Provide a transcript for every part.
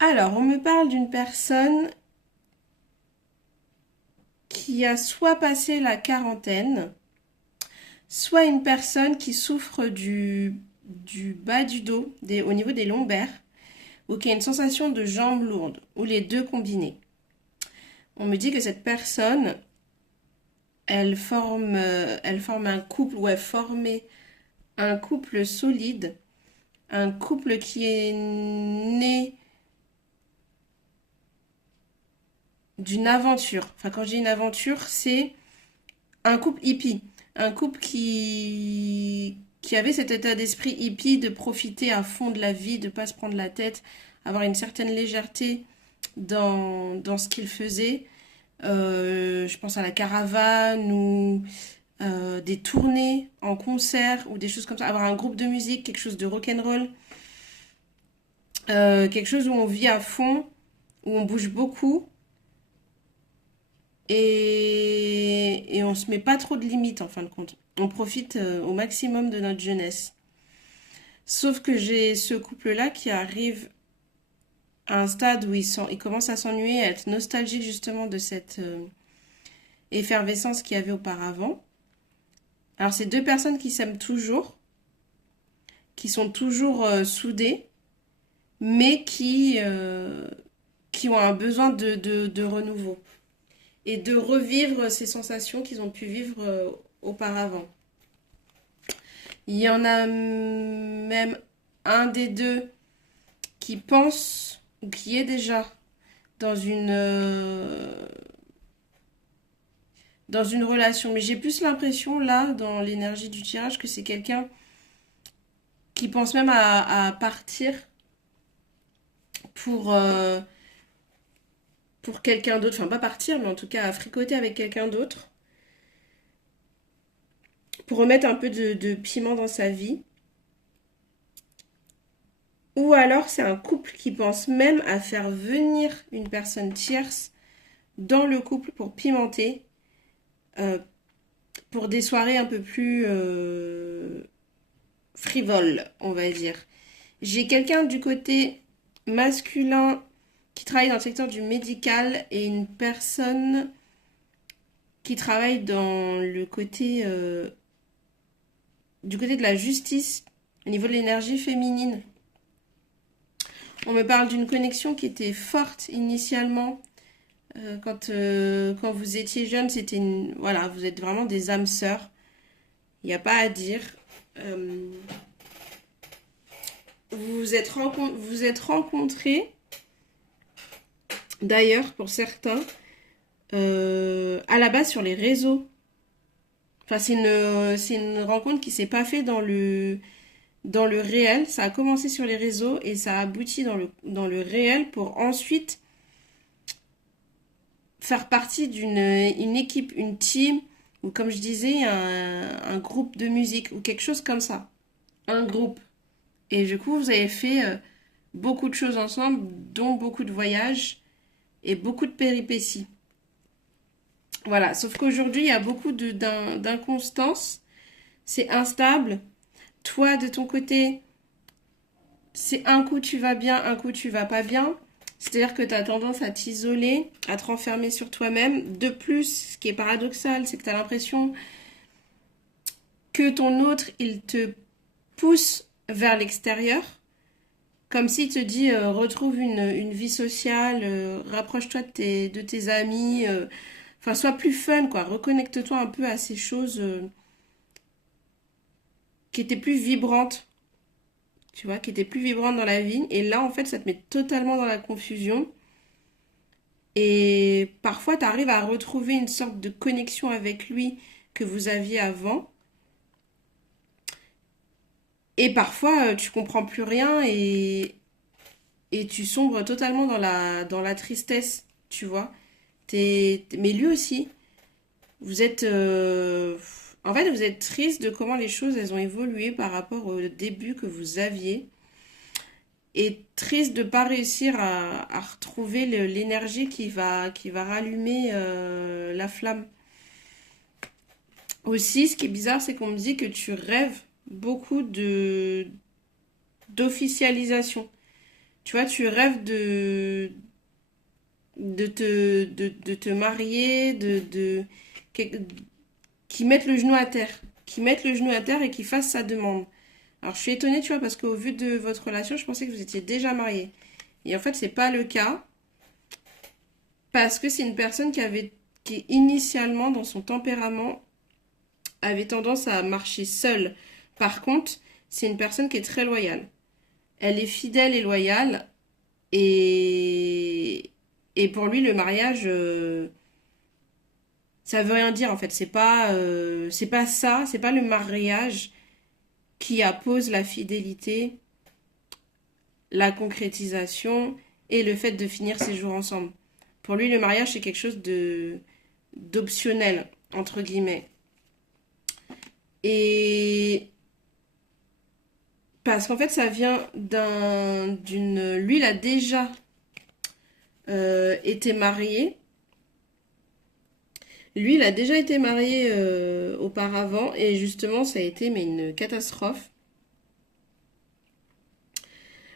Alors, on me parle d'une personne qui a soit passé la quarantaine, soit une personne qui souffre du bas du dos, au niveau des lombaires, ou qui a une sensation de jambes lourdes, ou les deux combinés. On me dit que cette personne, elle forme un couple, ou elle formait un couple solide, un couple qui est né d'une aventure. Enfin, quand je dis une aventure, c'est un couple hippie. Un couple qui avait cet état d'esprit hippie de profiter à fond de la vie, de ne pas se prendre la tête, avoir une certaine légèreté dans ce qu'il faisait. Je pense à la caravane ou des tournées en concert ou des choses comme ça. Avoir un groupe de musique, quelque chose de rock'n'roll. Quelque chose où on vit à fond, où on bouge beaucoup et on se met pas trop de limites en fin de compte. On profite au maximum de notre jeunesse. Sauf que j'ai ce couple-là qui arrive à un stade où il commence à s'ennuyer, à être nostalgique justement de cette effervescence qu'il y avait auparavant. Alors c'est deux personnes qui s'aiment toujours, qui sont toujours soudées, mais qui ont un besoin de renouveau et de revivre ces sensations qu'ils ont pu vivre auparavant. Il y en a même un des deux qui pense ou qui est déjà dans dans une relation. Mais j'ai plus l'impression, là, dans l'énergie du tirage, que c'est quelqu'un qui pense même à partir pour, euh, pour quelqu'un d'autre. Enfin, pas partir, mais en tout cas à fricoter avec quelqu'un d'autre pour remettre un peu de piment dans sa vie. Ou alors c'est un couple qui pense même à faire venir une personne tierce dans le couple pour pimenter, euh, pour des soirées un peu plus frivoles, on va dire. J'ai quelqu'un du côté masculin qui travaille dans le secteur du médical et une personne qui travaille dans le côté du côté de la justice au niveau de l'énergie féminine. On me parle d'une connexion qui était forte initialement. Quand vous étiez jeune, c'était voilà, vous êtes vraiment des âmes sœurs. Il n'y a pas à dire. Euh, vous vous êtes rencontrés, d'ailleurs, pour certains, à la base sur les réseaux. Enfin, c'est une rencontre qui s'est pas fait dans le réel. Ça a commencé sur les réseaux et ça a abouti dans le réel pour ensuite faire partie une équipe, une team, ou comme je disais, un groupe de musique, ou quelque chose comme ça. Un groupe. Et du coup, vous avez fait beaucoup de choses ensemble, dont beaucoup de voyages et beaucoup de péripéties. Voilà, sauf qu'aujourd'hui, il y a beaucoup d'inconstance, c'est instable. Toi, de ton côté, c'est un coup tu vas bien, un coup tu vas pas bien. C'est-à-dire que tu as tendance à t'isoler, à te renfermer sur toi-même. De plus, ce qui est paradoxal, c'est que tu as l'impression que ton autre, il te pousse vers l'extérieur, comme s'il te dit retrouve une vie sociale, rapproche-toi de tes amis, enfin sois plus fun, quoi. Reconnecte-toi un peu à ces choses qui étaient plus vibrantes, tu vois, qui étaient plus vibrantes dans la vie. Et là, en fait, ça te met totalement dans la confusion. Et parfois, tu arrives à retrouver une sorte de connexion avec lui que vous aviez avant. Et parfois, tu comprends plus rien et tu sombres totalement dans la tristesse, tu vois. Mais lui aussi, vous êtes... en fait, vous êtes triste de comment les choses, elles ont évolué par rapport au début que vous aviez. Et triste de ne pas réussir à retrouver l'énergie qui va rallumer la flamme. Aussi, ce qui est bizarre, c'est qu'on me dit que tu rêves beaucoup d'officialisation. Tu vois, tu rêves de te marier, qui mettent le genou à terre. Qui mettent le genou à terre et qui fassent sa demande. Alors, je suis étonnée, tu vois, parce qu'au vu de votre relation, je pensais que vous étiez déjà mariés. Et en fait, c'est pas le cas. Parce que c'est une personne qui initialement, dans son tempérament, avait tendance à marcher seule. Par contre, c'est une personne qui est très loyale. Elle est fidèle et loyale. Et, et pour lui, le mariage, ça veut rien dire en fait. C'est pas ça, c'est pas le mariage qui appose la fidélité, la concrétisation et le fait de finir ses jours ensemble. Pour lui, le mariage, c'est quelque chose d'optionnel, entre guillemets. Et parce qu'en fait, ça vient lui, il a déjà été marié. Lui, il a déjà été marié auparavant et justement, ça a été mais une catastrophe.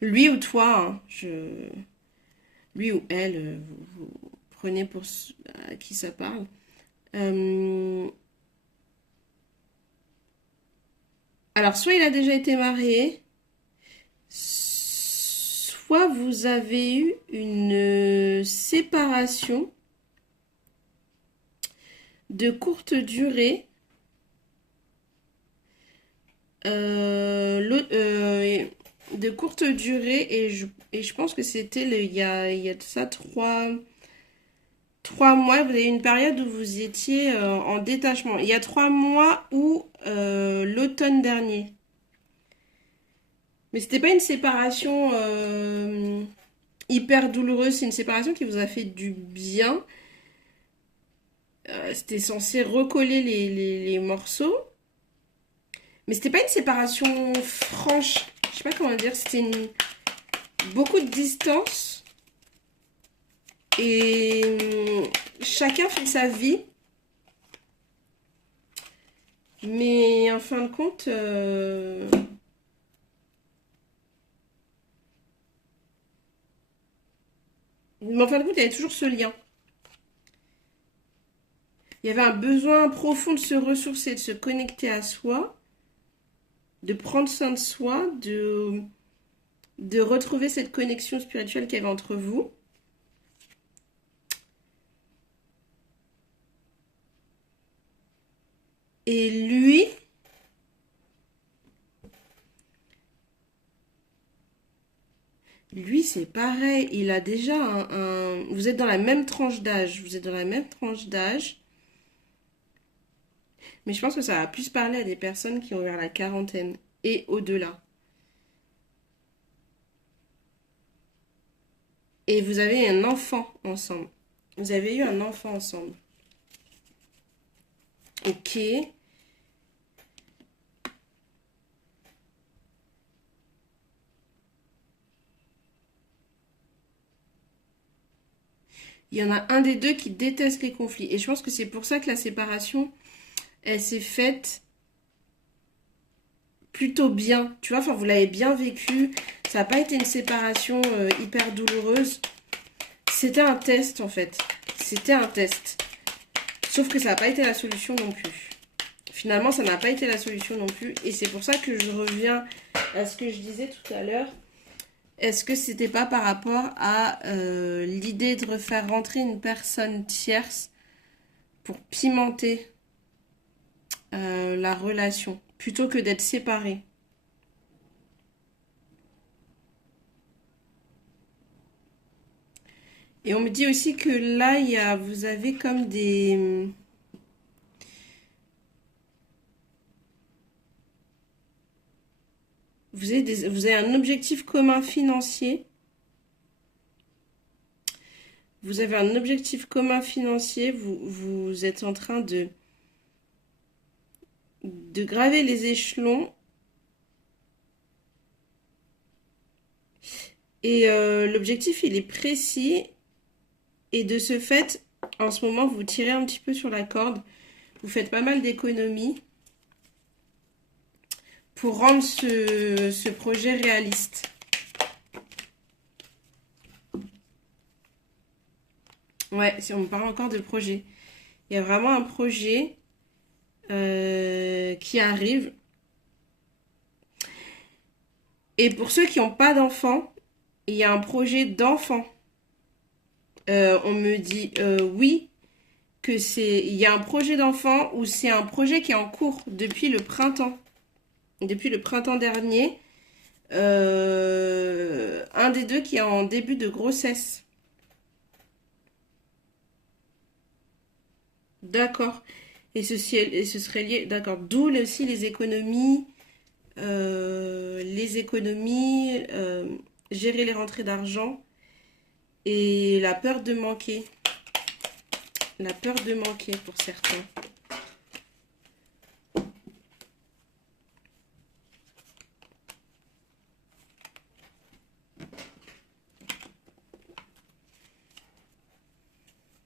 Lui ou toi, hein, lui ou elle, vous prenez pour à qui ça parle. Euh, Alors, soit il a déjà été marié, soit vous avez eu une séparation de courte durée. De courte durée et je pense que c'était il y a de ça 3 mois, vous avez eu une période où vous étiez en détachement. Il y a 3 mois ou l'automne dernier. Mais c'était pas une séparation hyper douloureuse, c'est une séparation qui vous a fait du bien. C'était censé recoller les morceaux. Mais c'était pas une séparation franche. Je sais pas comment dire. Beaucoup de distance. Et chacun fait sa vie. Mais en fin de compte, il y avait toujours ce lien. Il y avait un besoin profond de se ressourcer, de se connecter à soi, de prendre soin de soi, de retrouver cette connexion spirituelle qu'il y avait entre vous. Et lui c'est pareil. Il a déjà Vous êtes dans la même tranche d'âge. Vous êtes dans la même tranche d'âge. Mais je pense que ça va plus parler à des personnes qui ont vers la quarantaine et au-delà. Et vous avez un enfant ensemble. Vous avez eu un enfant ensemble. Ok. Il y en a un des deux qui déteste les conflits. Et je pense que c'est pour ça que la séparation, elle s'est faite plutôt bien. Tu vois, enfin, vous l'avez bien vécu. Ça n'a pas été une séparation hyper douloureuse. C'était un test, en fait. C'était un test. Sauf que ça n'a pas été la solution non plus. Finalement, ça n'a pas été la solution non plus. Et c'est pour ça que je reviens à ce que je disais tout à l'heure. Est-ce que c'était pas par rapport à l'idée de refaire rentrer une personne tierce pour pimenter la relation, plutôt que d'être séparés? Et on me dit aussi que là, vous avez comme vous avez un objectif commun financier. Vous avez un objectif commun financier. Vous êtes en train de graver les échelons. Et l'objectif, il est précis. Et de ce fait, en ce moment, vous tirez un petit peu sur la corde. Vous faites pas mal d'économies pour rendre ce projet réaliste. Ouais, si on me parle encore de projet. Il y a vraiment un projet qui arrive. Et pour ceux qui n'ont pas d'enfants, il y a un projet d'enfant. On me dit oui, que c'est. Il y a un projet d'enfant ou c'est un projet qui est en cours depuis le printemps. Depuis le printemps dernier. Un des deux qui est en début de grossesse. D'accord. Et ce serait lié. D'accord. D'où aussi les économies. Gérer les rentrées d'argent et la peur de manquer. La peur de manquer pour certains.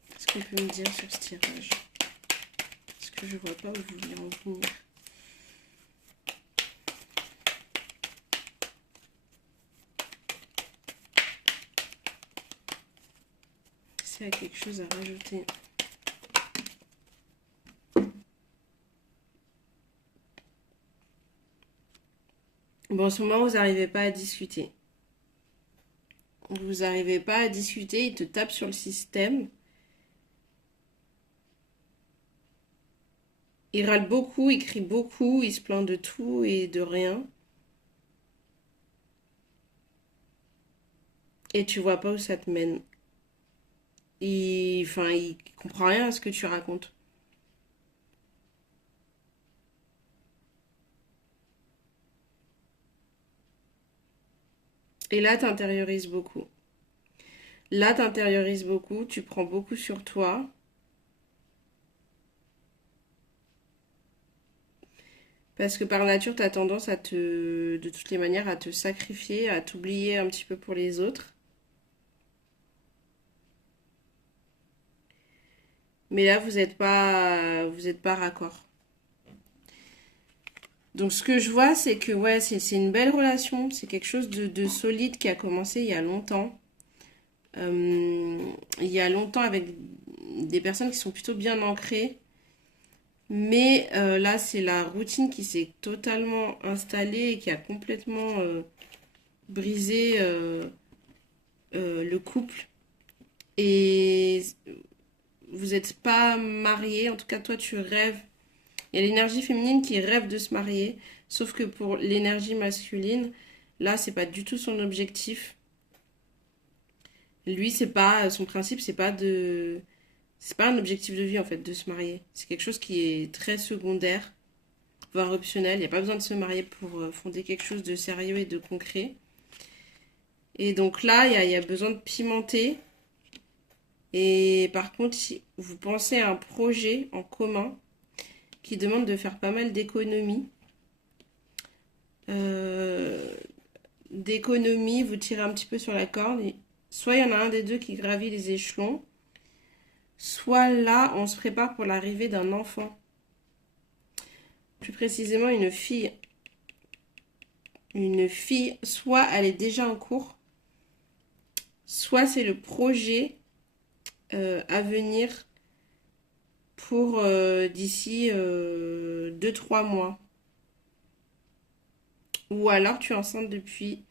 Qu'est-ce qu'on peut me dire sur ce tirage? Parce que je vois pas où vous voulez en venir. S'il y a quelque chose à rajouter. Bon, en ce moment, vous n'arrivez pas à discuter. Vous n'arrivez pas à discuter, il te tape sur le système. Il râle beaucoup, il crie beaucoup, il se plaint de tout et de rien. Et tu vois pas où ça te mène. Il comprend rien à ce que tu racontes. Et là, t'intériorises beaucoup. Là, t'intériorises beaucoup, tu prends beaucoup sur toi. Parce que par nature, tu as tendance de toutes les manières, à te sacrifier, à t'oublier un petit peu pour les autres. Mais là, vous êtes pas raccord. Donc, ce que je vois, c'est que ouais, c'est une belle relation. C'est quelque chose de solide qui a commencé il y a longtemps. Il y a longtemps avec des personnes qui sont plutôt bien ancrées. Mais là, c'est la routine qui s'est totalement installée et qui a complètement brisé le couple. Et vous n'êtes pas mariés, en tout cas toi tu rêves. Il y a l'énergie féminine qui rêve de se marier, sauf que pour l'énergie masculine, là c'est pas du tout son objectif. Lui c'est pas son principe, c'est pas un objectif de vie en fait de se marier. C'est quelque chose qui est très secondaire, voire optionnel. Il n'y a pas besoin de se marier pour fonder quelque chose de sérieux et de concret. Et donc là il y a besoin de pimenter. Et par contre, si vous pensez à un projet en commun qui demande de faire pas mal d'économies, euh, vous tirez un petit peu sur la corde. Et soit il y en a un des deux qui gravit les échelons, soit là, on se prépare pour l'arrivée d'un enfant. Plus précisément, une fille. Une fille, soit elle est déjà en cours, soit c'est le projet à venir pour d'ici 2-3 mois. Ou alors tu es enceinte depuis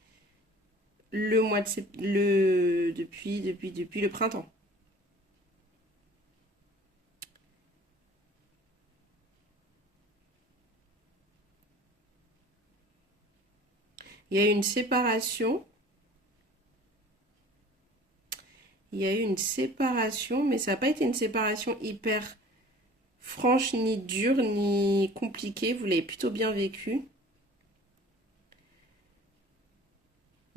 le mois de depuis le printemps. Il y a eu une séparation. Il y a eu une séparation, mais ça n'a pas été une séparation hyper franche, ni dure, ni compliquée. Vous l'avez plutôt bien vécu.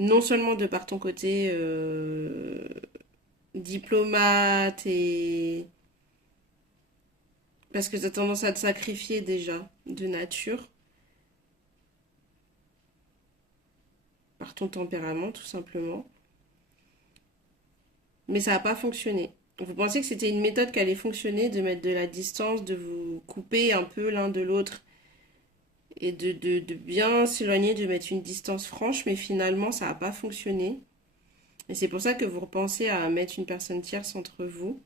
Non seulement de par ton côté diplomate et parce que tu as tendance à te sacrifier déjà de nature, par ton tempérament tout simplement. Mais ça n'a pas fonctionné. Vous pensez que c'était une méthode qui allait fonctionner, de mettre de la distance, de vous couper un peu l'un de l'autre et de bien s'éloigner, de mettre une distance franche, mais finalement ça n'a pas fonctionné. Et c'est pour ça que vous repensez à mettre une personne tierce entre vous,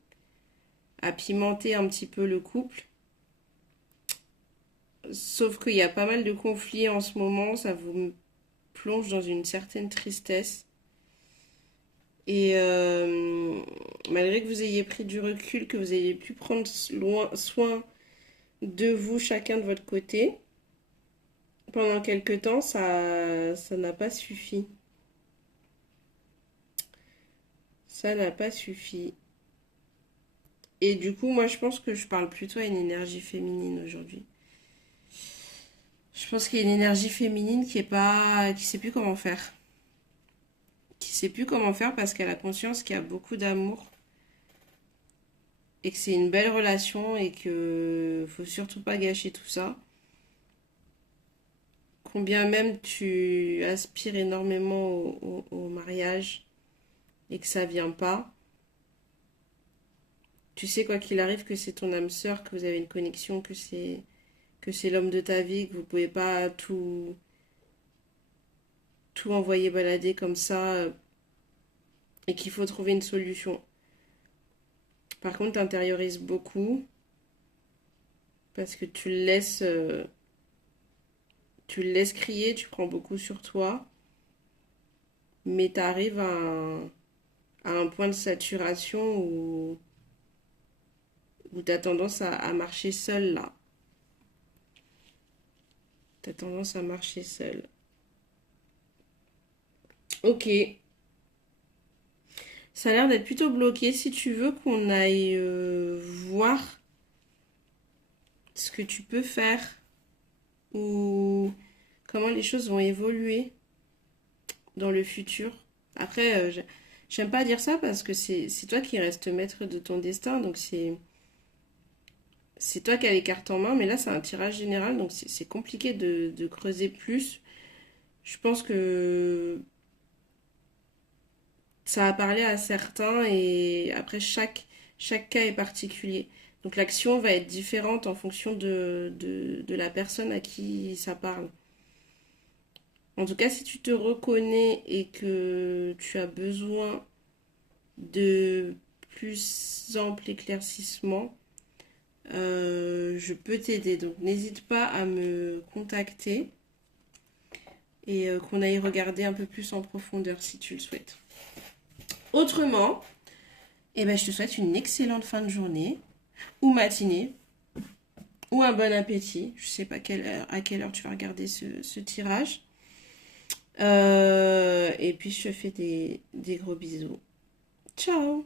à pimenter un petit peu le couple. Sauf qu'il y a pas mal de conflits en ce moment, ça vous plonge dans une certaine tristesse. Et malgré que vous ayez pris du recul, que vous ayez pu prendre soin de vous chacun de votre côté, pendant quelque temps, ça n'a pas suffi. Ça n'a pas suffi. Et du coup, moi, je pense que je parle plutôt à une énergie féminine aujourd'hui. Je pense qu'il y a une énergie féminine qui sait plus comment faire. Qui sait plus comment faire parce qu'elle a conscience qu'il y a beaucoup d'amour et que c'est une belle relation et que faut surtout pas gâcher tout ça. Combien même tu aspires énormément au mariage et que ça vient pas, tu sais quoi qu'il arrive que c'est ton âme sœur, que vous avez une connexion, que c'est l'homme de ta vie, que vous pouvez pas tout envoyer balader comme ça et qu'il faut trouver une solution. Par contre, t'intériorises beaucoup parce que tu le laisses crier, tu prends beaucoup sur toi, mais t'arrives à un point de saturation où t'as tendance à marcher seul là. T'as tendance à marcher seul. Ok, ça a l'air d'être plutôt bloqué. Si tu veux qu'on aille voir ce que tu peux faire ou comment les choses vont évoluer dans le futur. Après, j'aime pas dire ça parce que c'est toi qui restes maître de ton destin, donc c'est toi qui as les cartes en main, mais là c'est un tirage général, donc c'est compliqué de creuser plus. Je pense que ça a parlé à certains et après chaque cas est particulier. Donc l'action va être différente en fonction de la personne à qui ça parle. En tout cas, si tu te reconnais et que tu as besoin de plus ample éclaircissement, je peux t'aider. Donc n'hésite pas à me contacter et qu'on aille regarder un peu plus en profondeur si tu le souhaites. Autrement, eh ben, je te souhaite une excellente fin de journée ou matinée ou un bon appétit. Je sais pas à quelle heure tu vas regarder ce tirage. Et puis je te fais des gros bisous. Ciao!